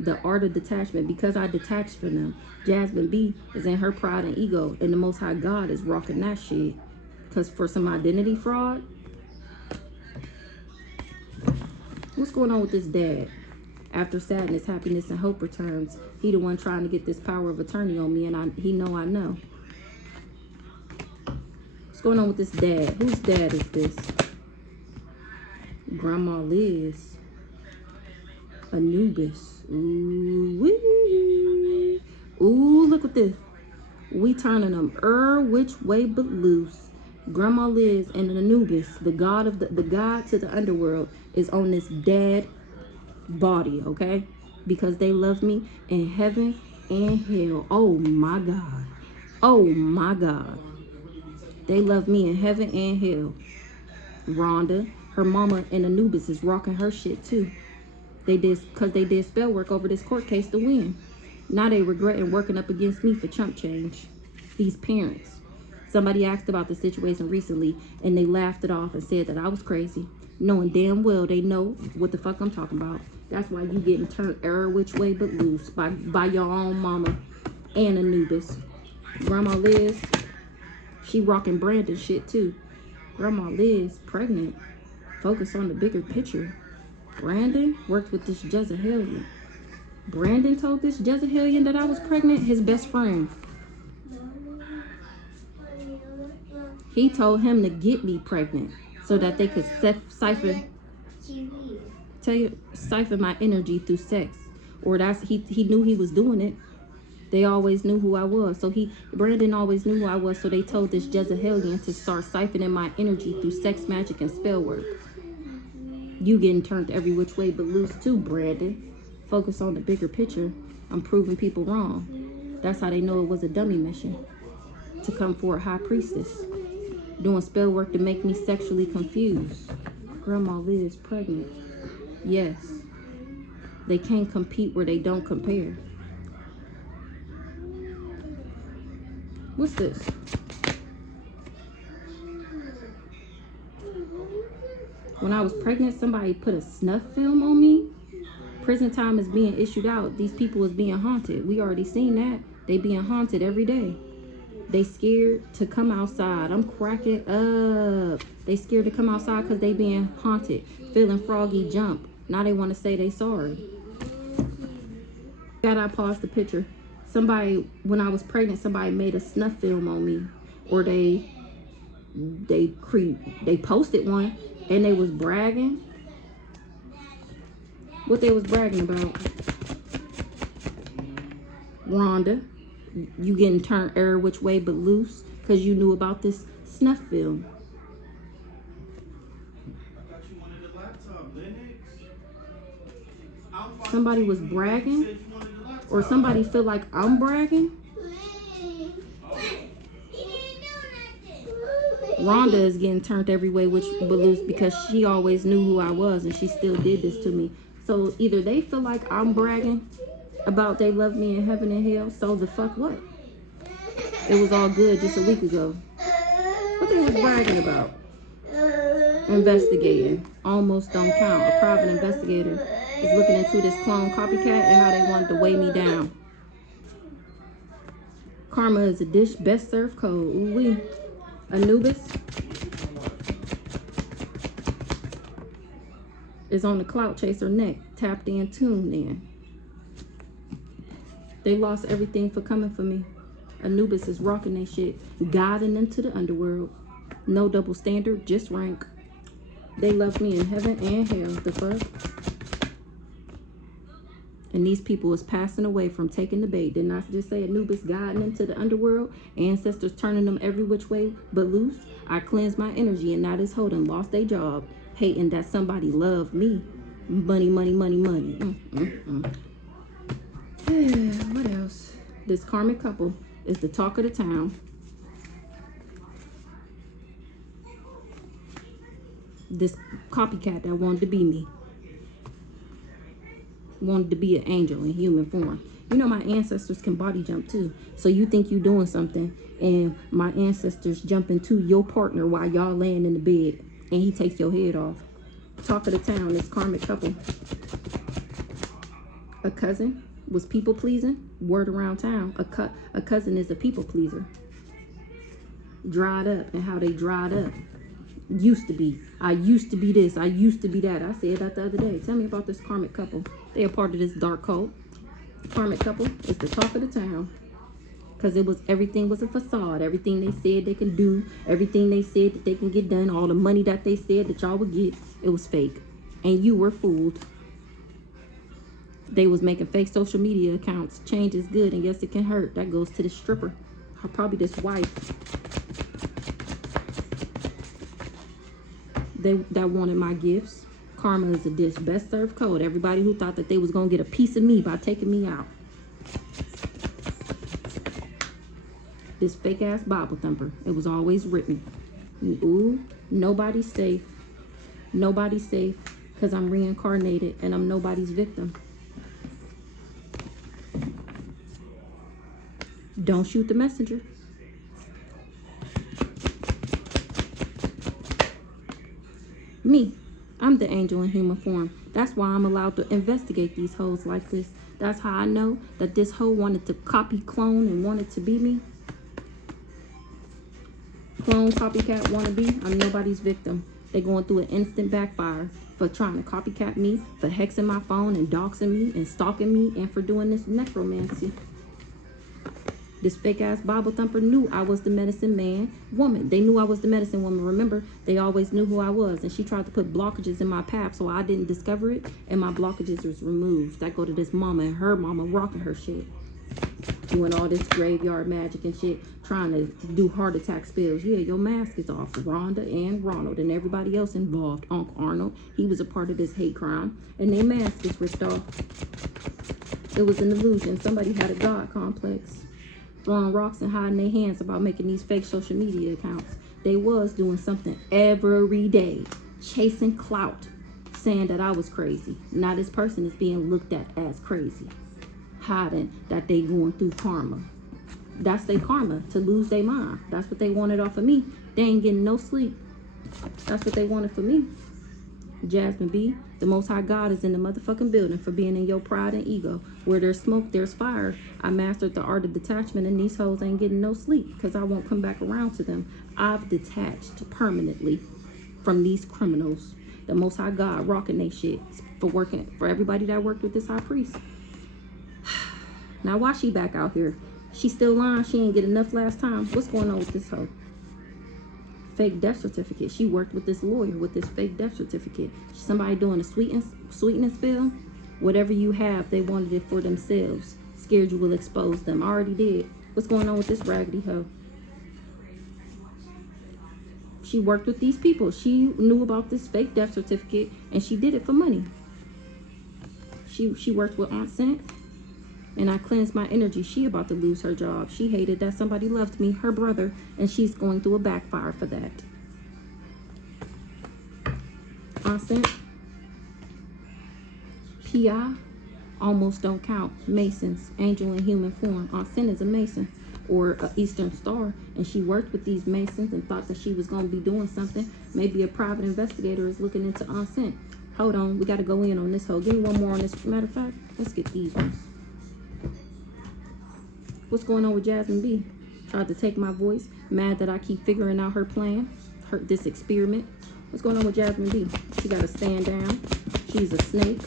The art of detachment. Because I detached from them. Jasmine B is in her pride and ego, and the Most High God is rocking that shit. Because for some identity fraud, what's going on with this dad? After sadness, happiness, and hope returns, he the one trying to get this power of attorney on me, and he know I know. What's going on with this dad? Whose dad is this? Grandma Liz. Anubis. Ooh, wee. Ooh, look at this. We turning them which way but loose. Grandma Liz and Anubis, the god of the god to the underworld, is on this dad body, okay? Because they love me in heaven and hell. Oh my God. Oh my God. They love me in heaven and hell. Rhonda, her mama, and Anubis is rocking her shit too. Because they did spell work over this court case to win. Now they regretting working up against me for chump change. These parents. Somebody asked about the situation recently, and they laughed it off and said that I was crazy, knowing damn well they know what the fuck I'm talking about. That's why you getting turned which way but loose by your own mama and Anubis. Grandma Liz, she rocking Brandon shit too. Grandma Liz, pregnant. Focus on the bigger picture. Brandon worked with this Jezebelian. Brandon told this Jezebelian that I was pregnant, his best friend. He told him to get me pregnant so that they could siphon my energy through sex. Or he knew he was doing it. They always knew who I was. So Brandon always knew who I was. So they told this Jezebelian to start siphoning my energy through sex, magic, and spell work. You getting turned every which way but loose too, Brandon. Focus on the bigger picture. I'm proving people wrong. That's how they know it was a dummy mission. To come for a high priestess. Doing spell work to make me sexually confused. Grandma Liz pregnant. Yes. They can't compete where they don't compare. What's this? When I was pregnant, somebody put a snuff film on me. Prison time is being issued out. These people is being haunted. We already seen that. They being haunted every day. They scared to come outside. I'm cracking up. They scared to come outside because they being haunted. Feeling froggy jump. Now they want to say they sorry. Got I paused the picture. Somebody, when I was pregnant, somebody made a snuff film on me. Or they posted one and they was bragging. What they was bragging about? Rhonda, you getting turned every which way but loose because you knew about this snuff film. Somebody was bragging, or somebody feel like I'm bragging. Rhonda is getting turned every way which but loose because she always knew who I was and she still did this to me. So either they feel like I'm bragging about they love me in heaven and hell, so the fuck what? It was all good just a week ago. What they was bragging about? Investigating. Almost don't count. A private investigator is looking into this clone copycat and how they wanted to weigh me down. Karma is a dish best served cold. Ooh-wee. Anubis is on the clout chaser neck, tapped in, tuned in. They lost everything for coming for me. Anubis is rocking their shit, guiding into the underworld. No double standard, just rank. They love me in heaven and hell. The fuck? And these people is passing away from taking the bait. Didn't I just say Anubis guiding into the underworld? Ancestors turning them every which way but loose. I cleansed my energy and now this holding lost their job. Hating that somebody loved me. Money, money, money, money. What else? This karmic couple is the talk of the town. This copycat that wanted to be me. Wanted to be an angel in human form. You know my ancestors can body jump too. So you think you doing something and my ancestors jump into your partner while y'all laying in the bed and he takes your head off. Talk of the town, this karmic couple. A cousin was people pleasing. Word around town, a cousin is a people pleaser. Dried up and how they dried up. Used to be. I used to be this. I used to be that. I said that the other day. Tell me about this karmic couple. They are part of this dark cult. Karmic couple is the talk of the town. Because everything was a facade. Everything they said they can do. Everything they said that they can get done. All the money that they said that y'all would get. It was fake. And you were fooled. They was making fake social media accounts. Change is good and yes it can hurt. That goes to the stripper. Or probably this wife. That wanted my gifts. Karma is a dish best served cold. Everybody who thought that they was gonna get a piece of me by taking me out. This fake ass Bible thumper. It was always written. Ooh, nobody's safe. Nobody's safe because I'm reincarnated and I'm nobody's victim. Don't shoot the messenger. Me, I'm the angel in human form. That's why I'm allowed to investigate these hoes like this. That's how I know that this hoe wanted to copy, clone, and wanted to be me. Clone, copycat, wannabe, I'm nobody's victim. They going through an instant backfire for trying to copycat me, for hexing my phone and doxing me and stalking me, and for doing this necromancy. This fake ass Bible thumper knew I was the medicine man woman. They knew I was the medicine woman. Remember, they always knew who I was. And she tried to put blockages in my path so I didn't discover it. And my blockages was removed. I go to this mama and her mama rocking her shit. doing all this graveyard magic and shit, trying to do heart attack spells. Yeah, your mask is off. Rhonda and Ronald and everybody else involved. Uncle Arnold, he was a part of this hate crime, and their mask is ripped off. It was an illusion. Somebody had a God complex, throwing rocks and hiding their hands about making these fake social media accounts. They was doing something every day, chasing clout, saying that I was crazy. Now this person is being looked at as crazy, hiding that they going through karma. That's their karma, to lose their mind. That's what they wanted off of me. They ain't getting no sleep. That's what they wanted for me. Jasmine B, the Most High God is in the motherfucking building for being in your pride and ego. Where there's smoke, there's fire. I mastered the art of detachment, and these hoes ain't getting no sleep because I won't come back around to them. I've detached permanently from these criminals. The Most High God rocking they shit for everybody that worked with this high priest. Now why she back out here? She still lying. She ain't get enough last time. What's going on with this hoe? Fake death certificate. She worked with this lawyer with this fake death certificate. Somebody doing a sweetness bill. Whatever you have, they wanted it for themselves. Scared you will expose them. I already did. What's going on with this raggedy hoe? She worked with these people. She knew about this fake death certificate, and she did it for money. She worked with Aunt Scent, and I cleansed my energy. She about to lose her job. She hated that somebody loved me, her brother, and she's going through a backfire for that. Aunt Scent, P.I. almost don't count. Masons, angel in human form. Aunt Scent is a Mason or an Eastern Star, and she worked with these Masons and thought that she was going to be doing something. Maybe a private investigator is looking into Aunt Scent. Hold on, we got to go in on this hoe. Give me one more on this. Matter of fact, let's get these ones. What's going on with Jasmine B? Tried to take my voice. Mad that I keep figuring out her plan. This experiment. What's going on with Jasmine B? She got to stand down. She's a snake.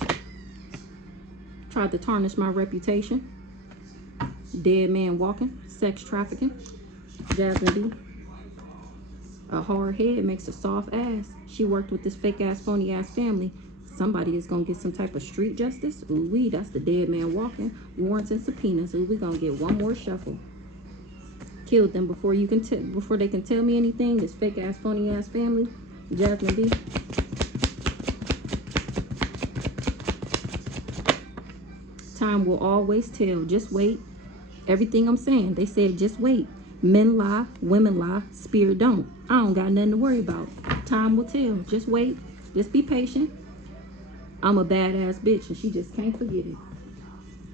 Tried to tarnish my reputation. Dead man walking. Sex trafficking. Jasmine B. A hard head makes a soft ass. She worked with this fake ass, phony ass family. Somebody is gonna get some type of street justice. Ooh wee, that's the dead man walking. Warrants and subpoenas. Ooh, we gonna get one more shuffle. Killed them before before they can tell me anything. This fake ass, phony ass family. Jasmine B. Time will always tell. Just wait. Everything I'm saying, they said just wait. Men lie, women lie, spirit don't. I don't got nothing to worry about. Time will tell. Just wait. Just be patient. I'm a badass bitch and she just can't forget it.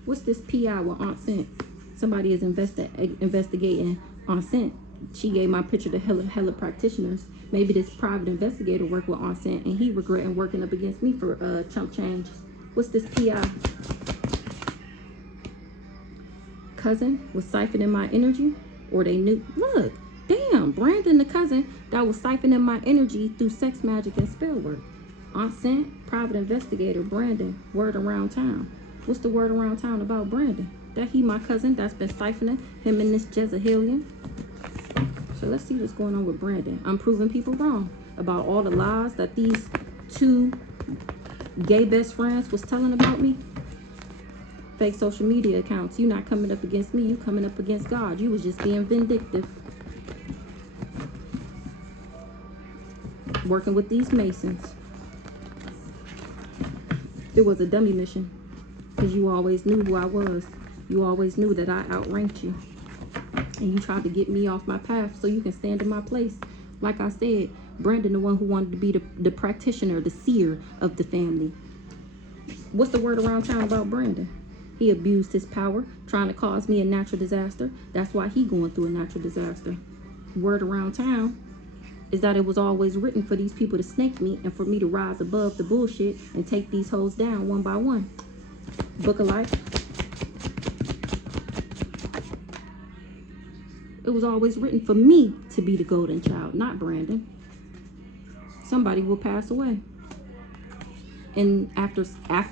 What's this P.I. with Aunt Scent? Somebody is investigating Aunt Scent. She gave my picture to hella practitioners. Maybe this private investigator worked with Aunt Scent and he regretting working up against me for chump change. What's this P.I.? Cousin was siphoning my energy, or they knew. Look, damn, Brandon the cousin that was siphoning my energy through sex magic and spell work. Aunt Scent, private investigator, Brandon, word around town. What's the word around town about Brandon? That he my cousin that's been siphoning him and this Jezebelian. So let's see what's going on with Brandon. I'm proving people wrong about all the lies that these two gay best friends was telling about me. Fake social media accounts. You not coming up against me. You coming up against God. You was just being vindictive. Working with these Masons. It was a dummy mission. Because you always knew who I was. You always knew that I outranked you. And you tried to get me off my path so you can stand in my place. Like I said, Brandon, the one who wanted to be the practitioner, the seer of the family. What's the word around town about Brandon? He abused his power, trying to cause me a natural disaster. That's why he going through a natural disaster. Word around town is that it was always written for these people to snake me and for me to rise above the bullshit and take these hoes down one by one. Book of Life. It was always written for me to be the golden child, not Brandon. Somebody will pass away. And after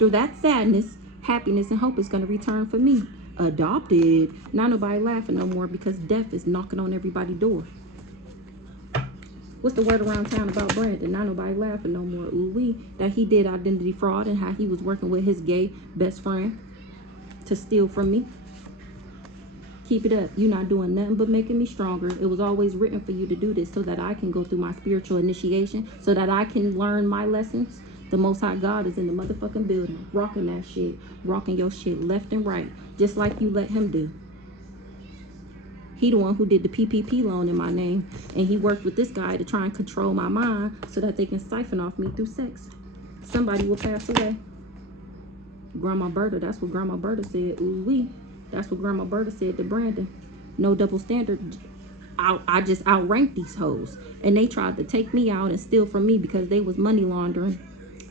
that sadness, happiness and hope is going to return for me. Adopted. Not nobody laughing no more because death is knocking on everybody's door. What's the word around town about Brandon? Not nobody laughing no more. Ooh wee. That he did identity fraud and how he was working with his gay best friend to steal from me. Keep it up. You're not doing nothing but making me stronger. It was always written for you to do this so that I can go through my spiritual initiation, so that I can learn my lessons. The Most High God is in the motherfucking building, rocking that shit, rocking your shit left and right, just like you let him do. He the one who did the PPP loan in my name, and he worked with this guy to try and control my mind so that they can siphon off me through sex. Somebody will pass away. Grandma Berta, that's what Grandma Berta said. Ooh wee. That's what Grandma Berta said to Brandon. No double standard. I just outranked these hoes. And they tried to take me out and steal from me because they was money laundering.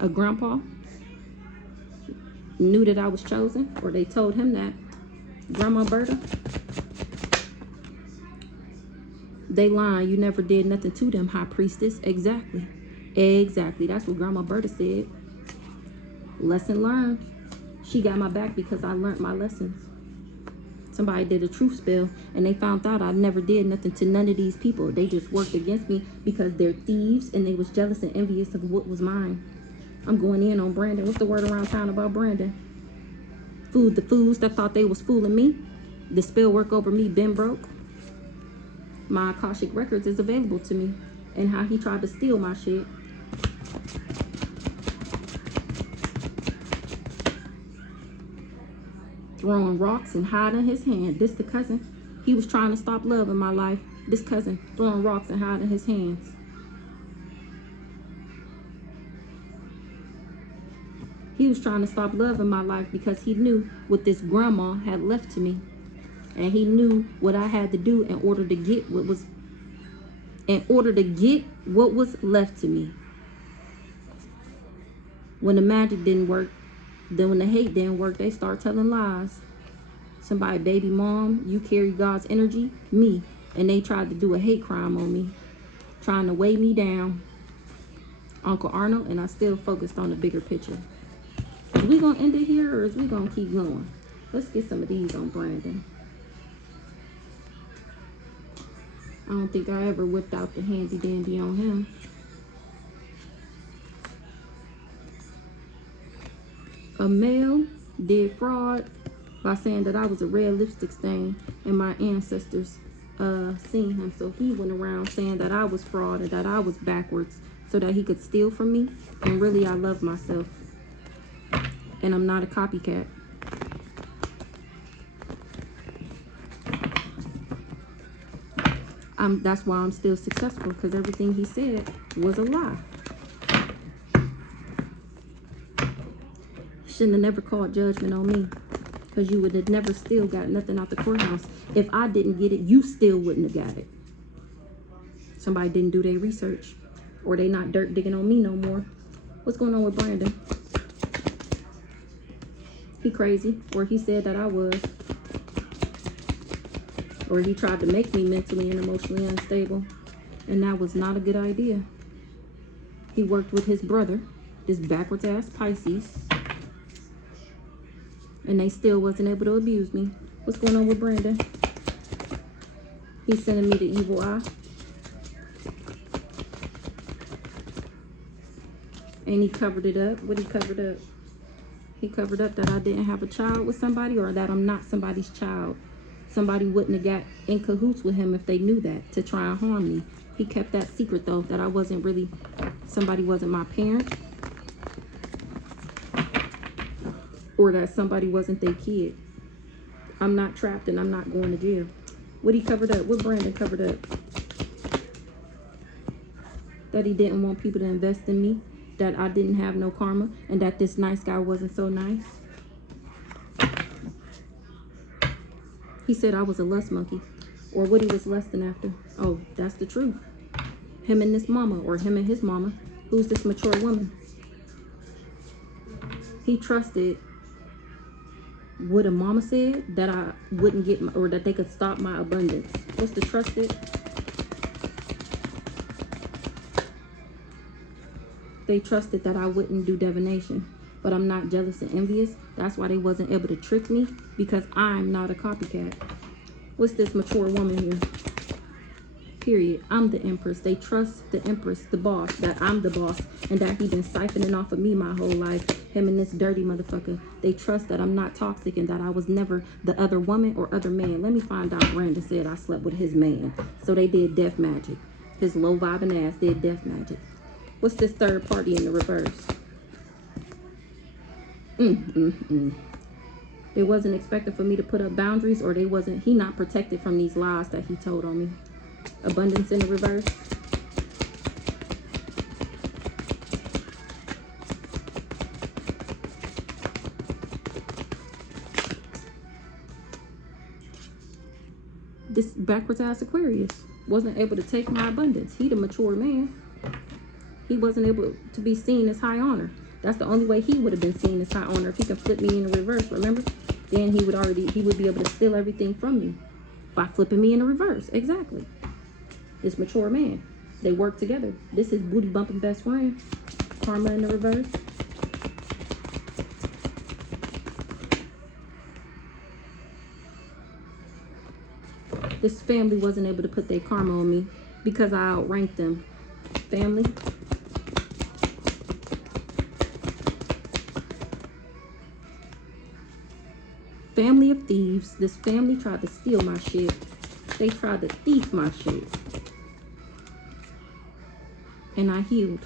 A grandpa knew that I was chosen, or they told him that. Grandma Berta, they lying. You never did nothing to them, high priestess. Exactly. Exactly. That's what Grandma Berta said. Lesson learned. She got my back because I learned my lessons. Somebody did a truth spell and they found out I never did nothing to none of these people. They just worked against me because they're thieves and they was jealous and envious of what was mine. I'm going in on Brandon. What's the word around town about Brandon? Food the fools that thought they was fooling me. The spell work over me been broke. My Akashic records is available to me, and how he tried to steal my shit. Throwing rocks and hiding his hand. This the cousin. He was trying to stop love in my life. This cousin throwing rocks and hiding his hands. He was trying to stop love in my life because he knew what this grandma had left to me. And he knew what I had to do in order to get what was left to me. When the magic didn't work, then when the hate didn't work, they start telling lies. Somebody, baby mom, you carry God's energy, me. And they tried to do a hate crime on me, trying to weigh me down. Uncle Arnold, and I still focused on the bigger picture. Is we gonna end it here, or is we gonna keep going? Let's get some of these on Brandon. I don't think I ever whipped out the handy dandy on him. A male did fraud by saying that I was a red lipstick stain and my ancestors seen him. So he went around saying that I was fraud and that I was backwards so that he could steal from me. And really, I love myself. And I'm not a copycat. That's why I'm still successful, because everything he said was a lie. Shouldn't have never called judgment on me, because you would have never still got nothing out the courthouse. If I didn't get it, you still wouldn't have got it. Somebody didn't do their research, or they not dirt digging on me no more. What's going on with Brandon? He crazy, or he said that I was. Or he tried to make me mentally and emotionally unstable. And that was not a good idea. He worked with his brother, this backwards ass Pisces. And they still wasn't able to abuse me. What's going on with Brandon? He's sending me the evil eye. And he covered it up. What he covered up? He covered up that I didn't have a child with somebody, or that I'm not somebody's child. Somebody wouldn't have got in cahoots with him if they knew that, to try and harm me. He kept that secret, though, that I wasn't really, somebody wasn't my parent, or that somebody wasn't their kid. I'm not trapped and I'm not going to jail. What he covered up? What Brandon covered up? That he didn't want people to invest in me, that I didn't have no karma, and that this nice guy wasn't so nice. He said I was a lust monkey, or what he was lusting after. Oh, that's the truth. Him and this mama, or him and his mama. Who's this mature woman? He trusted what a mama said, that I wouldn't get, or that they could stop my abundance. What's the trusted? They trusted that I wouldn't do divination. But I'm not jealous and envious. That's why they wasn't able to trick me, because I'm not a copycat. What's this mature woman here? Period. I'm the empress. They trust the empress, the boss, that I'm the boss, and that he been siphoning off of me my whole life. Him and this dirty motherfucker. They trust that I'm not toxic and that I was never the other woman or other man. Let me find out. Brandon said I slept with his man. So they did death magic. His low vibing ass did death magic. What's this third party in the reverse? It wasn't expected for me to put up boundaries, or he not protected from these lies that he told on me. Abundance in the reverse. This backwards ass Aquarius wasn't able to take my abundance. He the mature man. He wasn't able to be seen as high honor. That's the only way he would have been seen as high honor, if he could flip me in the reverse, remember? Then he would be able to steal everything from me by flipping me in the reverse. Exactly. This mature man. They work together. This is booty bumping best friend. Karma in the reverse. This family wasn't able to put their karma on me because I outranked them. Family. Family of thieves. This family tried to steal my shit. They tried to thief my shit. And I healed,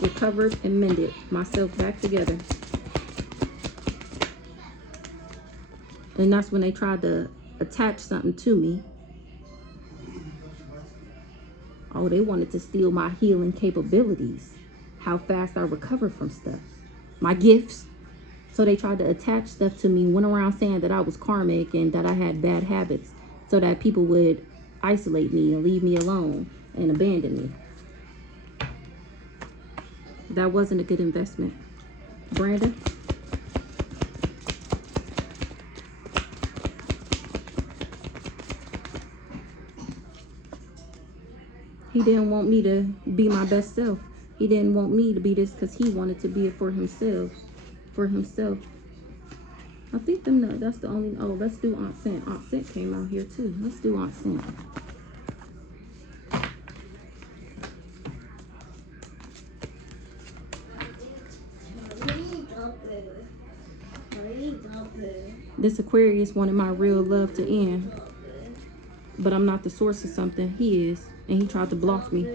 recovered, and mended myself back together. And that's when they tried to attach something to me. Oh, they wanted to steal my healing capabilities. How fast I recovered from stuff. My gifts. So they tried to attach stuff to me, went around saying that I was karmic and that I had bad habits, so that people would isolate me and leave me alone and abandon me. That wasn't a good investment. Brandon. He didn't want me to be my best self. He didn't want me to be this because he wanted to be it for himself. I think that's the only. Oh, let's do Aunt Scent. Aunt Scent came out here too. Let's do Aunt Scent. This Aquarius wanted my real love to end, but I'm not the source of something. He is, and he tried to block me.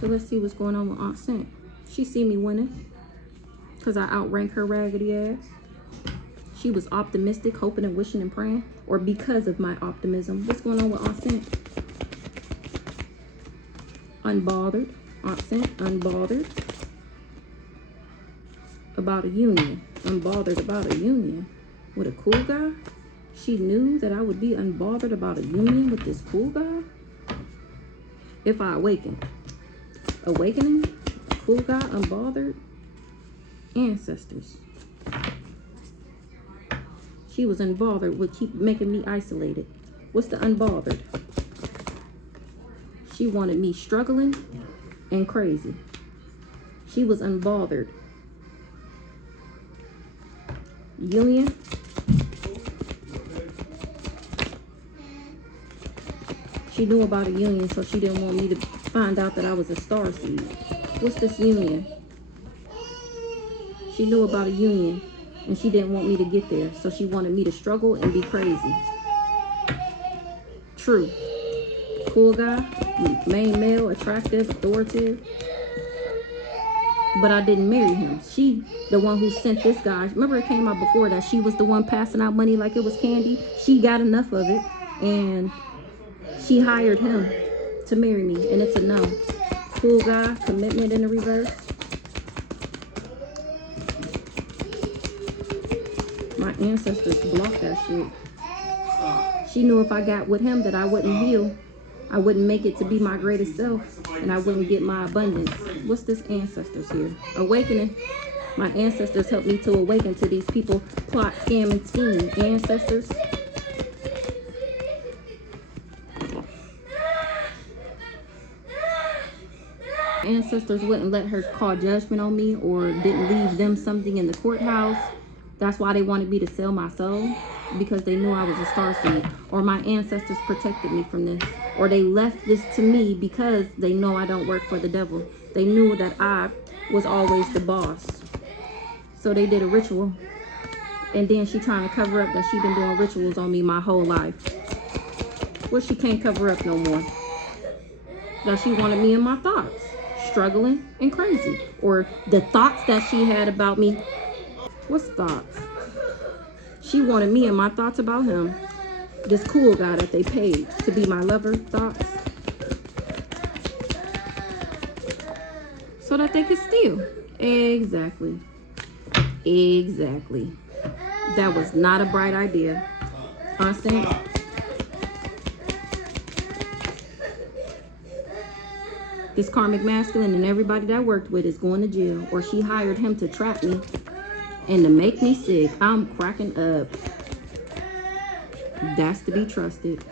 So let's see what's going on with Aunt Scent. She see me winning because I outrank her raggedy ass. She was optimistic, hoping and wishing and praying, or because of my optimism. What's going on with Aunt Scent? Unbothered. Aunt Scent, unbothered about a union. Unbothered about a union with a cool guy. She knew that I would be unbothered about a union with this cool guy. If I awaken. Awakening, cool guy, unbothered, ancestors. She was unbothered, would keep making me isolated. What's the unbothered? She wanted me struggling and crazy. She was unbothered. Union. She knew about a union, so she didn't want me to find out that I was a starseed. What's this union? She knew about a union, and she didn't want me to get there, so she wanted me to struggle and be crazy. True. Cool guy, main male, attractive, authoritative. But I didn't marry him. She, the one who sent this guy. Remember it came out before that she was the one passing out money like it was candy? She got enough of it, and she hired him to marry me, and it's a no. Cool guy, commitment in the reverse. My ancestors blocked that shit. She knew if I got with him that I wouldn't heal. I wouldn't make it to be my greatest self, and I wouldn't get my abundance. What's this ancestors here? Awakening. My ancestors helped me to awaken to these people plot, scam, and scheme. Ancestors. Ancestors wouldn't let her call judgment on me, or didn't leave them something in the courthouse, That's why they wanted me to sell my soul, because they knew I was a starseed, or my ancestors protected me from this, or they left this to me because they know I don't work for the devil. They knew that I was always the boss. So they did a ritual, and then she trying to cover up that she been doing rituals on me my whole life. Well, she can't cover up no more. That she wanted me in my thoughts, struggling and crazy, or the thoughts that she had about me. What's thoughts? She wanted me and my thoughts about him. This cool guy that they paid to be my lover, thoughts. So that they could steal. Exactly. Exactly. That was not a bright idea. Understand? This karmic masculine and everybody that I worked with is going to jail, or she hired him to trap me and to make me sick. I'm cracking up. That's to be trusted.